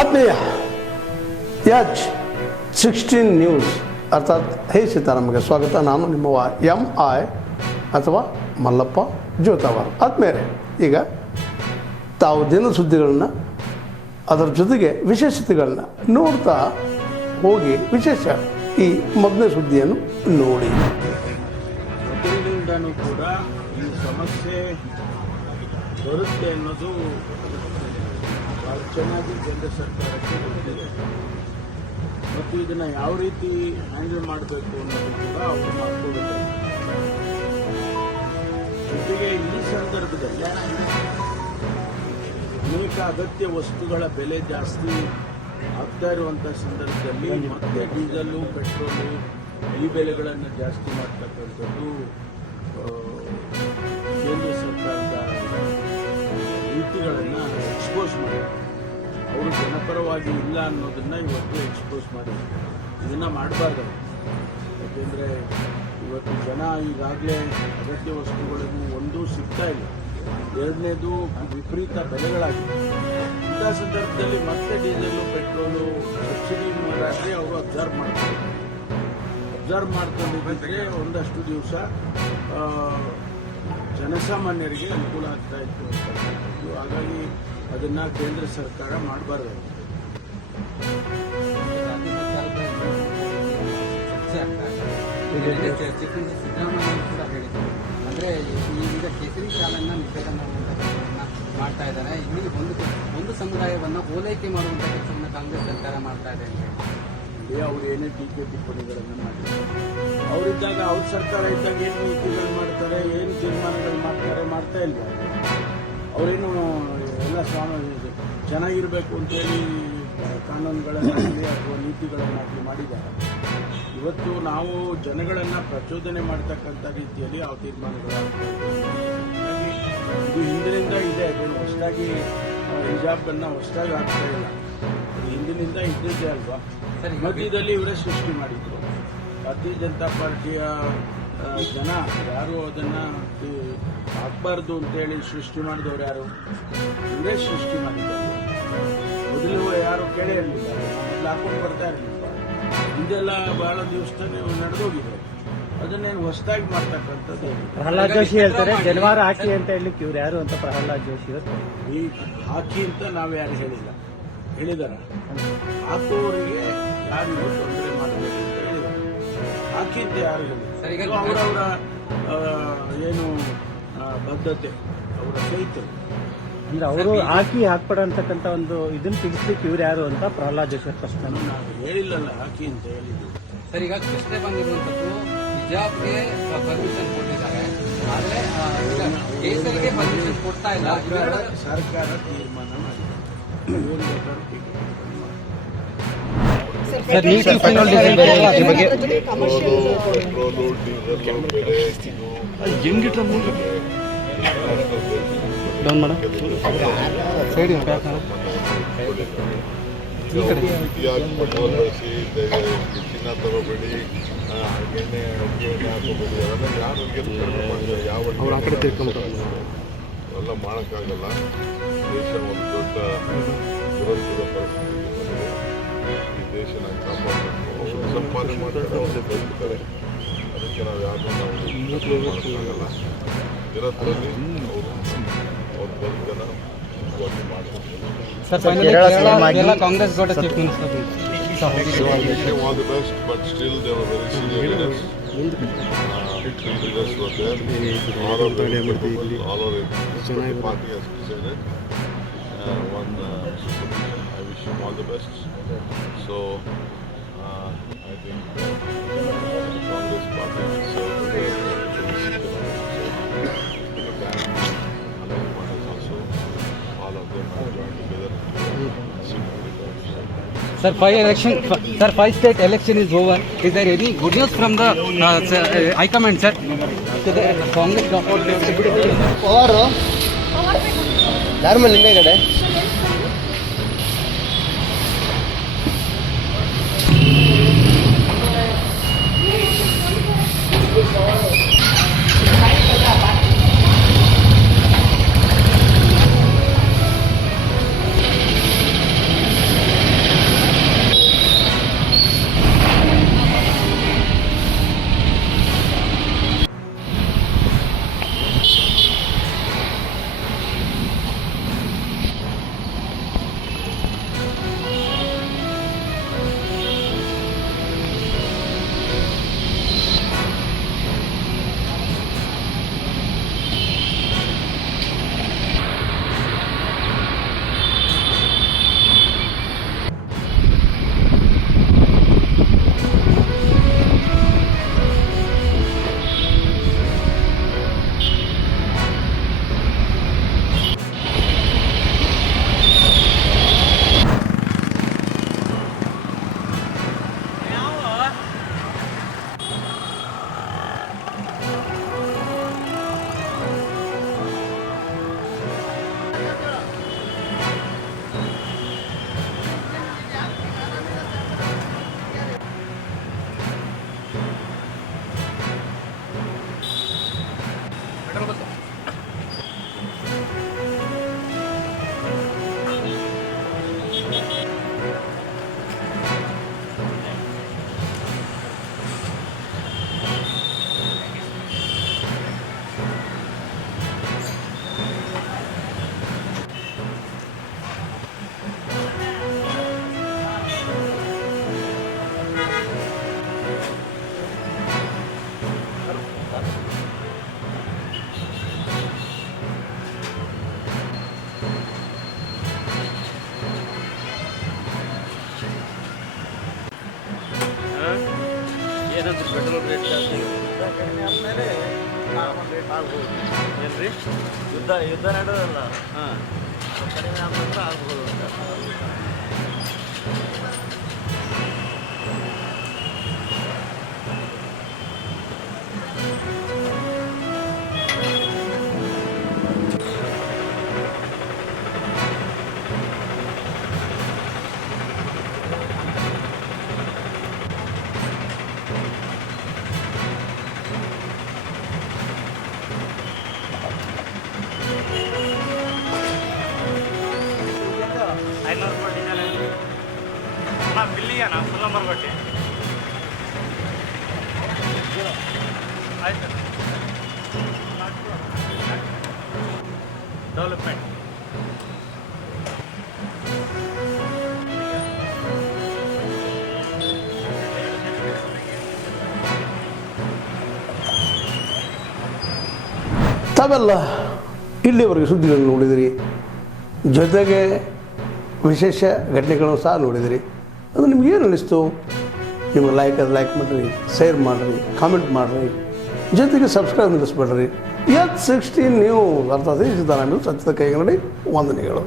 ಆತ್ಮೀಯ H16 news ಅರ್ಥಾತ್ ಹೇ ಸೀತಾರಾಮಗೆ ಸ್ವಾಗತ. ನಾನು ನಿಮ್ಮವ MI ಅಥವಾ ಮಲ್ಲಪ್ಪ ಜೋತಾವರ್. ಆದ್ಮೇಲೆ ಈಗ ತಾವು ದಿನ ಸುದ್ದಿಗಳನ್ನ ಅದರ ಜೊತೆಗೆ ವಿಶೇಷತೆಗಳನ್ನ ನೋಡ್ತಾ ಹೋಗಿ ವಿಶೇಷ ಈ ಮೊದಲನೇ ಸುದ್ದಿಯನ್ನು ನೋಡಿ. ಮೊದಲಿನಿಂದನೂ ಕೂಡ ಈ ಸಮಸ್ಯೆ ಬರುತ್ತೆ ಅನ್ನೋದು ಭಾಳ ಚೆನ್ನಾಗಿ ಕೇಂದ್ರ ಸರ್ಕಾರಕ್ಕೆ ಗೊತ್ತಿದೆ ಮತ್ತು ಇದನ್ನು ಯಾವ ರೀತಿ ಹ್ಯಾಂಡಲ್ ಮಾಡಬೇಕು ಅನ್ನೋದು ಕೂಡ ಅವರು ಮಾಡ್ಕೋಬೇಕು. ಜೊತೆಗೆ ಈ ಸಂದರ್ಭದಲ್ಲಿ ಅನೇಕ ಅಗತ್ಯ ವಸ್ತುಗಳ ಬೆಲೆ ಜಾಸ್ತಿ ಆಗ್ತಾ ಇರುವಂಥ ಸಂದರ್ಭದಲ್ಲಿ ಮತ್ತೆ ಡೀಸೆಲ್ಲು ಪೆಟ್ರೋಲು ಈ ಬೆಲೆಗಳನ್ನು ಜಾಸ್ತಿ ಮಾಡ್ತಕ್ಕಂಥದ್ದು ಕೇಂದ್ರ ಸರ್ಕಾರದ ನೀತಿಗಳನ್ನು ಎಕ್ಸ್ಪೋಸ್ ಮಾಡಿ ಅವರು ಜನಪರವಾಗಿ ಇಲ್ಲ ಅನ್ನೋದನ್ನು ಇವತ್ತು ಎಕ್ಸ್ಪೋಸ್ ಮಾಡಿ ಇದನ್ನು ಮಾಡಬಾರ್ದು. ಯಾಕೆಂದರೆ ಇವತ್ತು ಜನ ಈಗಾಗಲೇ ಅಗತ್ಯ ವಸ್ತುಗಳನ್ನು ಒಂದೂ ಸಿಗ್ತಾ ಇಲ್ಲ, ಎರಡನೇದು ವಿಪರೀತ ಬೆಲೆಗಳಾಗಿದೆ. ಇಂಥ ಸಂದರ್ಭದಲ್ಲಿ ಮತ್ತೆ ಡೀಸೆಲು ಪೆಟ್ರೋಲು ಸಬ್ಸಿಡಿ ಮಾಡಾದರೆ ಅವರು ಅಬ್ಸರ್ವ್ ಮಾಡ್ಕೊಂಡಿದ್ದರೆ ಒಂದಷ್ಟು ದಿವಸ ಜನಸಾಮಾನ್ಯರಿಗೆ ಅನುಕೂಲ ಆಗ್ತಾ ಇತ್ತು ಅಂತಕ್ಕಂಥದ್ದು. ಹಾಗಾಗಿ ಅದನ್ನು ಕೇಂದ್ರ ಸರ್ಕಾರ ಮಾಡಬಾರ್ದು. ಸಿದ್ದರಾಮಯ್ಯ ಕೂಡ ಹೇಳಿದರು, ಅಂದರೆ ಈಗ ಕೇಸರಿ ಶಾಲನ್ನು ನಿಷೇಧ ಮಾಡುವಂಥ ಕೆಲಸವನ್ನು ಮಾಡ್ತಾ ಇದ್ದಾರೆ. ಇಲ್ಲಿ ಒಂದು ಸಮುದಾಯವನ್ನು ಓಲೈಕೆ ಮಾಡುವಂಥ ಕೆಲಸವನ್ನು ಕಾಂಗ್ರೆಸ್ ಸರ್ಕಾರ ಮಾಡ್ತಾ ಇದೆ ಅಂತ ಹೇಳಿ ಅವ್ರು ಏನೇ ಟೀಕೆ ಟಿಪ್ಪಣಿಗಳನ್ನು ಮಾಡಿದ್ದಾರೆ. ಅವರಿದ್ದಾಗ ಅವ್ರ ಸರ್ಕಾರ ಇದ್ದಾಗ ಏನು ನೀತಿಗಳು ಮಾಡ್ತಾರೆ, ಏನು ತೀರ್ಮಾನಗಳು ಮಾಡ್ತಾ ಇಲ್ಲ. ಅವರೇನು ಎಲ್ಲ ಚೆನ್ನಾಗಿರಬೇಕು ಅಂತೇಳಿ ಕಾನೂನುಗಳನ್ನಾಗಲಿ ಅಥವಾ ನೀತಿಗಳನ್ನಾಗಲಿ ಮಾಡಿದ್ದಾರೆ. ಇವತ್ತು ನಾವು ಜನಗಳನ್ನು ಪ್ರಚೋದನೆ ಮಾಡ್ತಕ್ಕಂಥ ರೀತಿಯಲ್ಲಿ ಆ ತೀರ್ಮಾನಗಳಾಗ್ತದೆ. ಹಾಗಾಗಿ ಇದು ಹಿಂದಿನಿಂದ ಇದೆ, ಅದನ್ನು ಹೊಸದಾಗಿ ಹಿಜಾಬನ್ನು ಹೊಸದಾಗಿ ಆಗ್ತಾ ಇಲ್ಲ, ಹಿಂದಿನಿಂದ ಇದ್ದಿದ್ದೆ ಅಲ್ವಾ. ಮಧ್ಯದಲ್ಲಿ ಇವರೇ ಸೃಷ್ಟಿ ಮಾಡಿದ್ರು. ಭಾರತೀಯ ಜನತಾ ಪಾರ್ಟಿಯ ಜನ ಯಾರು ಅದನ್ನು ಹಾಕಬಾರ್ದು ಅಂತೇಳಿ ಸೃಷ್ಟಿ ಮಾಡಿದವರು ಯಾರು? ಇವರೇ ಸೃಷ್ಟಿ ಮಾಡಿದ್ದಾರೆ. ಮೊದಲು ಯಾರು ಕೇಳೇ ಇರಲಿಲ್ಲ, ಮೊದಲು ಹಾಕೊಂಡು ಬರ್ತಾ ಇರಲಿಲ್ಲ. ಇದೆಲ್ಲ ಬಹಳ ದಿವಸ ನಡೆದೋಗಿದೆ. ಅದನ್ನೇನು ಹೊಸದಾಗಿ ಮಾಡ್ತಕ್ಕಂಥದ್ದು. ಪ್ರಹ್ಲಾದ್ ಜೋಶಿ ಹೇಳ್ತಾರೆ ಜನವಾರ ಹಾಕಿ ಅಂತ ಹೇಳಲಿಕ್ಕೆ ಇವ್ರು ಯಾರು ಅಂತ ಪ್ರಹ್ಲಾದ್ ಜೋಶಿ ಈ ಹಾಕಿ ಅಂತ ನಾವು ಯಾರು ಹೇಳಿದಾರ? ಹಾಕುವವರಿಗೆ ಯಾರಿಗೂ ತೊಂದರೆ ಮಾಡಬೇಕು ಅಂತ ಹೇಳಿದ್ದಾರೆ. ಹಾಕಿ ಅಂತ ಯಾರು ಹೇಳಿದ್ರು? ಅವರವರ ಏನು ಬದ್ಧತೆ, ಅವರ ರೈತರು ಅಂದ್ರೆ ಅವರು ಹಾಕ್ಬೇಡ ಅಂತಕ್ಕಂಥ ಒಂದು ಇದನ್ನು ತಿಳಿಸ್ಲಿಕ್ಕೆ ಇವ್ರು ಯಾರು ಅಂತ ಪ್ರಹ್ಲಾದ್ ಜೋಶಿ ಪ್ರಶ್ನೆ. ನಾವು ಹೇಳಿಲ್ಲಲ್ಲ ಹಾಕಿ ಅಂತ ಹೇಳಿದ್ದು. ಸರ್, ಈಗ ಪ್ರಶ್ನೆ ಬಂದಿರುವಂಥದ್ದು ಹಿಜಾಬ್ಗೆ ಪರ್ಮಿಷನ್ ಕೊಟ್ಟಿದ್ದಾರೆ, ಆದರೆ ಕೇಸರಿಗೆ ಪರ್ಮಿಷನ್ ಕೊಡ್ತಾ ಇಲ್ಲ. ಸರ್ಕಾರ ತೀರ್ಮಾನ ಮಾಡಿದೆ. ಪೆಟ್ರೋಲ್ ಬಳಸಿ ಚಿನ್ನ ತಗೋಬೇಡಿ, ಎಣ್ಣೆ ಹಾಕೋಬೇಡಿ, ಅವೆಲ್ಲ ಯಾವ ಅವೆಲ್ಲ ಮಾಡೋಕ್ಕಾಗಲ್ಲ. ದೇಶ ಒಂದು ದೊಡ್ಡ ದುರಂತದ ಪರಿಸ್ಥಿತಿ. ಈ ದೇಶನ ಕಾಪಾಡಬೇಕು. ಸಂಪಾದನೆ ಮಾಡ್ತಾರೆ, ಅವರು ಬದುಕ್ತಾರೆ. ಅದಕ್ಕೆ ನಾವು ಯಾರನ್ನೂ ಮಾಡೋಕ್ಕಾಗಲ್ಲ. ಇರೋದ್ರಲ್ಲಿ ಅವರು ಅವ್ರ ಬದುಕನ್ನು ಮಾಡ್ತಾರೆ. Congress all the best, but still they were very senior leaders. Three leaders were there. All of them capable, all of them. The party has decided. I wish him all the best. So I think the Congress party is all of them have joined together. Sir, 5 state election is over. Is there any good news from the high command, sir? To the Congress ಪವಾರು ಯಾರ ಮೇಲೆ ಹಿಂದೆ ಏನಂದ್ರೆ petrol rate ಜಾಸ್ತಿ ಯುದ್ಧ ಕಡಿಮೆ ಆದಮೇಲೆ normal rate ಆಗ್ಬೋದು ಏನ್ರಿ ಯುದ್ಧ ನಡೆಯೋದಲ್ಲ ಹಾಂ ಕಡಿಮೆ ಆದ್ಮೇಲೆ ಆಗ್ಬೋದು ಅಂತ ₹500 ಡೀಸೆಲ್ ನಾ ಬಿಲ್ಲಿಗೆ ಫುಲ್ ನಂಬರ್ ಕೊಟ್ಟು ಆಯ್ತು ಡೆವಲಪ್ಮೆಂಟ್ ತಾವೆಲ್ಲ ಇಲ್ಲಿವರೆಗೆ ಸುದ್ದಿಗಳನ್ನು ನೋಡಿದಿರಿ, ಜೊತೆಗೆ ವಿಶೇಷ ಘಟನೆಗಳನ್ನು ಸಹ ನೋಡಿದಿರಿ. ಅದು ನಿಮ್ಗೇನು ಅನ್ನಿಸ್ತು? ನಿಮ್ಗೆ ಲೈಕ್ ಮಾಡಿರಿ, ಶೇರ್ ಮಾಡಿರಿ, ಕಾಮೆಂಟ್ ಮಾಡಿರಿ, ಜೊತೆಗೆ ಸಬ್ಸ್ಕ್ರೈಬ್ ನಿಲ್ಲಿಸ್ಬೇಡ್ರಿ. H16 ನ್ಯೂಸ್ ಅರ್ಥಾತ್ ಸಿದ್ದರಾಮಯ್ಯ ಸತ್ಯದ ಕೈಗನ್ನಡಿ ವಂದನೆಗಳು.